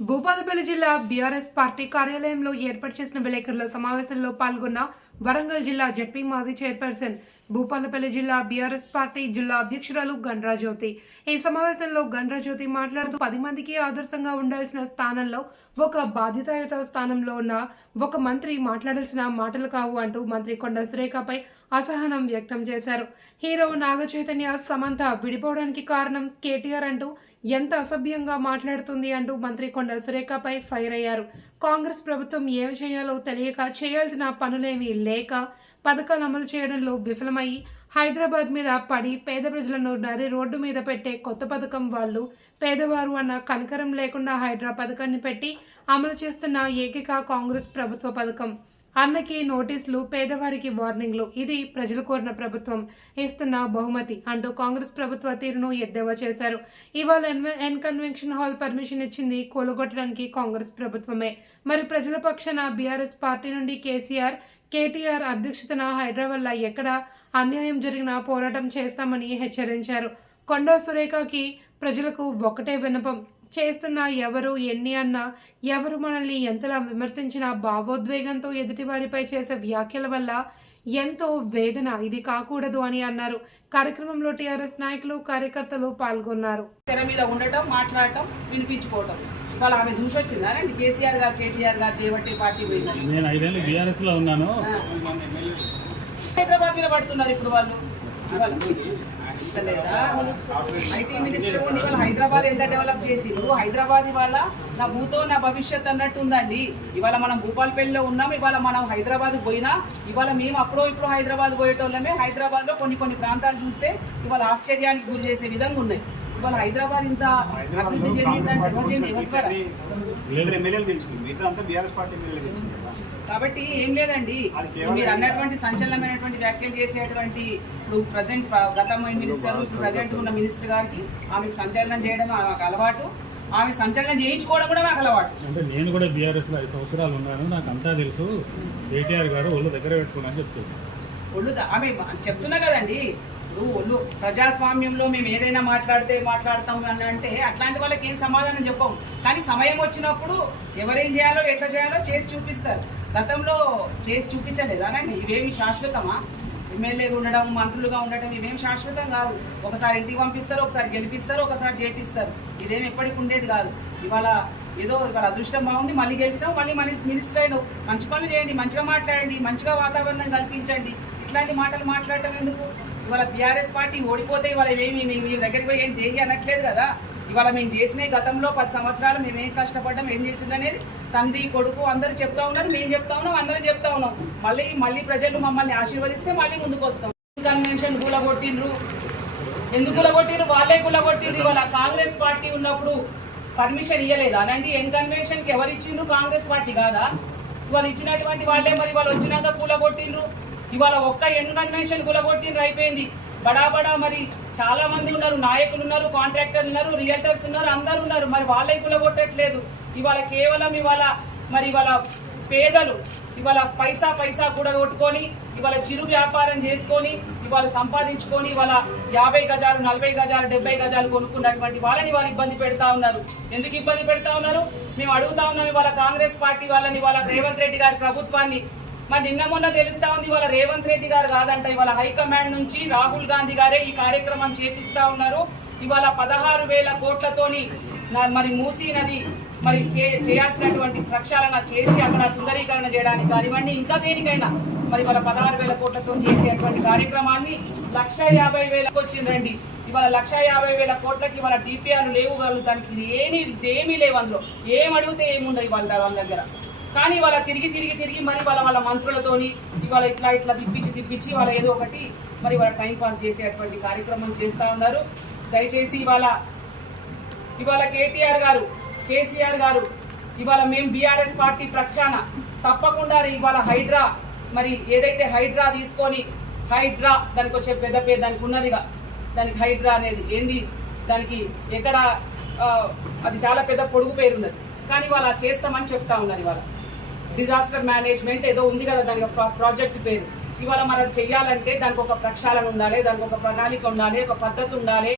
భూపాలపల్లి జిల్లా BRS party కార్యాలయంలో ఏర్పాటు చేసిన విలేకరుల సమావేశంలో పాల్గొన్న వరంగల్ జిల్లా జడ్పీ మాజీ చైర్పర్సన్ భూపాలపల్లి జిల్లా బీఆర్ఎస్ పార్టీ జిల్లా అధ్యక్షురాలు గండ్రాజ్యోతి ఈ సమావేశంలో గండ్రాజ్యోతి మాట్లాడుతూ పది మందికి ఆదర్శంగా ఉండాల్సిన స్థానంలో ఒక బాధ్యతాయుత స్థానంలో ఉన్న ఒక మంత్రి మాట్లాడాల్సిన మాటలు కావు అంటూ మంత్రి కొండ సురేఖపై అసహనం వ్యక్తం చేశారు. హీరో నాగ చైతన్య సమంత విడిపోవడానికి కారణం కేటీఆర్ అంటూ ఎంత అసభ్యంగా మాట్లాడుతుంది అంటూ మంత్రి కొండ సురేఖపై ఫైర్ అయ్యారు. కాంగ్రెస్ ప్రభుత్వం ఏమి చేయాలో తెలియక చేయాల్సిన పనులేమీ లేక పథకాలు అమలు చేయడంలో విఫలమయ్యి హైదరాబాద్ మీద పడి పేద ప్రజలను నరి రోడ్డు మీద పెట్టే కొత్త పథకం వాళ్ళు పేదవారు అన్న కనకరం లేకుండా హైడ్రా పథకాన్ని పెట్టి అమలు చేస్తున్న ఏకైక కాంగ్రెస్ ప్రభుత్వ పథకం. అన్నకి నోటీసులు పేదవారికి వార్నింగ్లు ఇది ప్రజలు కోరిన ప్రభుత్వం ఇస్తున్న బహుమతి అంటూ కాంగ్రెస్ ప్రభుత్వ తీరును ఎద్దేవా చేశారు. ఇవాళ ఎన్ కన్వెన్షన్ హాల్ పర్మిషన్ ఇచ్చింది కూలగొట్టడానికి కాంగ్రెస్ ప్రభుత్వమే. మరి ప్రజల పక్షాన బీఆర్ఎస్ పార్టీ నుండి కేసీఆర్ కేటీఆర్ అధ్యక్షతన హైదరాబాద్లో ఎక్కడ అన్యాయం జరిగినా పోరాటం చేస్తామని హెచ్చరించారు. కొండా సురేఖకి ప్రజలకు ఒకటే విన్నపం. చేస్తున్న ఎవరు ఎన్ని అన్నా ఎవరు మనల్ని ఎంతలా విమర్శించినా భావోద్వేగంతో ఎదుటివారిపై చేసే వ్యాఖ్యల వల్ల ఎంతో వేదన ఇది కాకూడదు అని అన్నారు. కార్యక్రమంలో టీఆర్ఎస్ నాయకులు కార్యకర్తలు పాల్గొన్నారు. తెర మీద ఉండటం మాట్లాడటం వినిపించుకోవటం. ఇవాళ ఆమె చూసి వచ్చిందా? రండి కేసీఆర్ గారు కేటీఆర్ గారు చేయబట్టే పార్టీ పోయిందని. నేను ఐదేళ్ళు బీఆర్ఎస్లో ఉన్నాను. హైదరాబాద్ మీద పడుతున్నారు ఇప్పుడు వాళ్ళు. ఐటీ మినిస్టర్ ఇవాళ హైదరాబాద్ ఎంత డెవలప్ చేసిండ్రు? హైదరాబాద్ ఇవాళ నా భూతో నా భవిష్యత్ అన్నట్టు ఉందండి. ఇవాళ మనం భూపాలపల్లిలో ఉన్నాం ఇవాళ మనం హైదరాబాద్ పోయినా ఇవాళ మేము అప్పుడో ఇప్పుడు హైదరాబాద్ పోయేటోళ్ళమే హైదరాబాద్లో కొన్ని కొన్ని ప్రాంతాలు చూస్తే ఇవాళ ఆశ్చర్యానికి గురి చేసే విధంగా ఉన్నాయి. ఇవాళ హైదరాబాద్ ఇంత అభివృద్ధి చెందిందంటే ఎవరు చేయండి ఎవరు. కాబట్టి ఏం లేదండి. మీరు అన్నటువంటి సంచలనమైనటువంటి వ్యాఖ్యలు చేసేటువంటి ఇప్పుడు ప్రజెంట్ గత మినిస్టర్ ఇప్పుడు ప్రజెంట్ ఉన్న మినిస్టర్ గారికి ఆమెకు సంచలనం చేయడం ఆమెకు అలవాటు. ఆమె సంచలనం చేయించుకోవడం కూడా నాకు అలవాటు. అంటే నేను కూడా బీఆర్ఎస్లో ఐదు సంవత్సరాలు ఉన్నాను. నాకు అంతా తెలుసు. కేటీఆర్ గారు ఒళ్ళు దగ్గర పెట్టుకున్నాను చెప్తాను ఒళ్ళు ఆమె చెప్తున్నా కదండి. ఇప్పుడు ఒళ్ళు ప్రజాస్వామ్యంలో మేము ఏదైనా మాట్లాడితే మాట్లాడతాం అని అంటే అట్లాంటి వాళ్ళకి ఏం సమాధానం చెప్పం. కానీ సమయం వచ్చినప్పుడు ఎవరేం చేయాలో ఎట్లా చేయాలో చేసి చూపిస్తారు. గతంలో చేసి చూపించలేదు అనండి ఇవేమి శాశ్వతమా? ఎమ్మెల్యేగా ఉండడం మంత్రులుగా ఉండటం ఇవేం శాశ్వతం కాదు. ఒకసారి ఇంటికి పంపిస్తారు ఒకసారి గెలిపిస్తారు ఒకసారి చేపిస్తారు. ఇదేం ఎప్పటికి ఉండేది కాదు. ఇవాళ ఏదో ఇవాళ అదృష్టం బాగుంది మళ్ళీ గెలిచినాం మళ్ళీ మళ్ళీ మినిస్టర్ అయినావు మంచి పనులు చేయండి మంచిగా మాట్లాడండి మంచిగా వాతావరణం కల్పించండి. ఇట్లాంటి మాటలు మాట్లాడటం ఎందుకు? ఇవాళ బీఆర్ఎస్ పార్టీ ఓడిపోతే ఇవాళ ఏమి మీ దగ్గరికి పోయి ఏం దేహి అనట్లేదు కదా? ఇవాళ మేము చేసిన గతంలో పది సంవత్సరాలు మేము ఏం కష్టపడ్డాం ఏం చేసింది అనేది తండ్రి కొడుకు అందరూ చెప్తా ఉన్నారు మేము చెప్తా ఉన్నాం అందరం చెప్తా ఉన్నాం. మళ్ళీ మళ్ళీ ప్రజలు మమ్మల్ని ఆశీర్వదిస్తే మళ్ళీ ముందుకు వస్తాం. కన్వెన్షన్ కూలగొట్టిండ్రు. ఎందుకు కూలగొట్టిండ్రు? వాళ్ళే కూలగొట్టిండ్రు. ఇవాళ కాంగ్రెస్ పార్టీ ఉన్నప్పుడు పర్మిషన్ ఇవ్వలేదు అనండి ఎన్ కన్వెన్షన్కి ఎవరు ఇచ్చిండ్రు కాంగ్రెస్ పార్టీ కాదా? వాళ్ళు ఇచ్చినటువంటి వాళ్ళే మరి వాళ్ళు వచ్చినాక కూలగొట్టిండ్రు. ఇవాళ ఒక్క ఎన్ కన్వెన్షన్ కూలగొట్టిండ్రు అయిపోయింది. బడా బడా మరి చాలా మంది ఉన్నారు నాయకులు ఉన్నారు కాంట్రాక్టర్లు ఉన్నారు రియల్టర్స్ ఉన్నారు అందరు ఉన్నారు. మరి వాళ్ళే కూలగొట్టట్లేదు ఇవాళ కేవలం ఇవాళ మరి ఇవాళ పేదలు ఇవాళ పైసా పైసా కూడా కొట్టుకొని ఇవాళ చిరు వ్యాపారం చేసుకొని ఇవాళ సంపాదించుకొని ఇవాళ యాభై గజాలు నలభై గజాలు డెబ్బై గజాలు కొనుక్కున్నటువంటి వాళ్ళని వాళ్ళు ఇబ్బంది పెడతా ఉన్నారు. ఎందుకు ఇబ్బంది పెడతా ఉన్నారు? మేము అడుగుతా ఉన్నాం ఇవాళ కాంగ్రెస్ పార్టీ వాళ్ళని ఇవాళ రేవంత్ రెడ్డి గారి ప్రభుత్వాన్ని. మరి నిన్న మొన్న తెలుస్తా ఉంది ఇవాళ రేవంత్ రెడ్డి గారు కాదంట ఇవాళ హైకమాండ్ నుంచి రాహుల్ గాంధీ గారే ఈ కార్యక్రమం చేపిస్తా ఉన్నారు. ఇవాళ పదహారు వేల కోట్లతోని మరి మూసీ నది మరి చే- చేయాల్సినటువంటి ప్రక్షాళన చేసి అక్కడ సుందరీకరణ చేయడానికి కానివ్వండి ఇంకా దేనికైనా మరి వాళ్ళ పదహారు వేల కోట్లతో చేసేటువంటి కార్యక్రమాన్ని లక్ష యాభై వేలకు వచ్చిందండి. ఇవాళ లక్ష యాభై వేల కోట్లకి ఇవాళ డిపిఆర్ లేవు వాళ్ళు దానికి ఏమి ఏమీ లేవు అందులో. ఏం అడిగితే ఏముండవు వాళ్ళ వాళ్ళ దగ్గర. కానీ వాళ్ళ తిరిగి తిరిగి తిరిగి మరి వాళ్ళ వాళ్ళ మంత్రులతోని ఇవాళ ఇట్లా ఇట్లా తిప్పించి తిప్పించి వాళ్ళ ఏదో ఒకటి మరి వాళ్ళ టైం పాస్ చేసేటువంటి కార్యక్రమం చేస్తూ ఉన్నారు. దయచేసి ఇవాళ ఇవాళ కేటీఆర్ గారు కేసీఆర్ గారు ఇవాళ మేము బీఆర్ఎస్ పార్టీ ప్రక్షాన తప్పకుండా ఇవాళ హైడ్రా మరి ఏదైతే హైడ్రా తీసుకొని హైడ్రా దానికి వచ్చే పెద్ద పేరు దానికి ఉన్నదిగా. దానికి హైడ్రా అనేది ఏంది? దానికి ఎక్కడ అది చాలా పెద్ద పొడుగు పేరు ఉన్నది. కానీ వాళ్ళు చేస్తామని చెప్తా ఉన్నారు ఇవాళ. డిజాస్టర్ మేనేజ్మెంట్ ఏదో ఉంది కదా దానికి ప్రాజెక్ట్ పేరు. ఇవాళ మనం చెయ్యాలంటే దానికి ఒక ప్రక్షాళన ఉండాలి దానికి ఒక ప్రణాళిక ఉండాలి ఒక పద్ధతి ఉండాలి.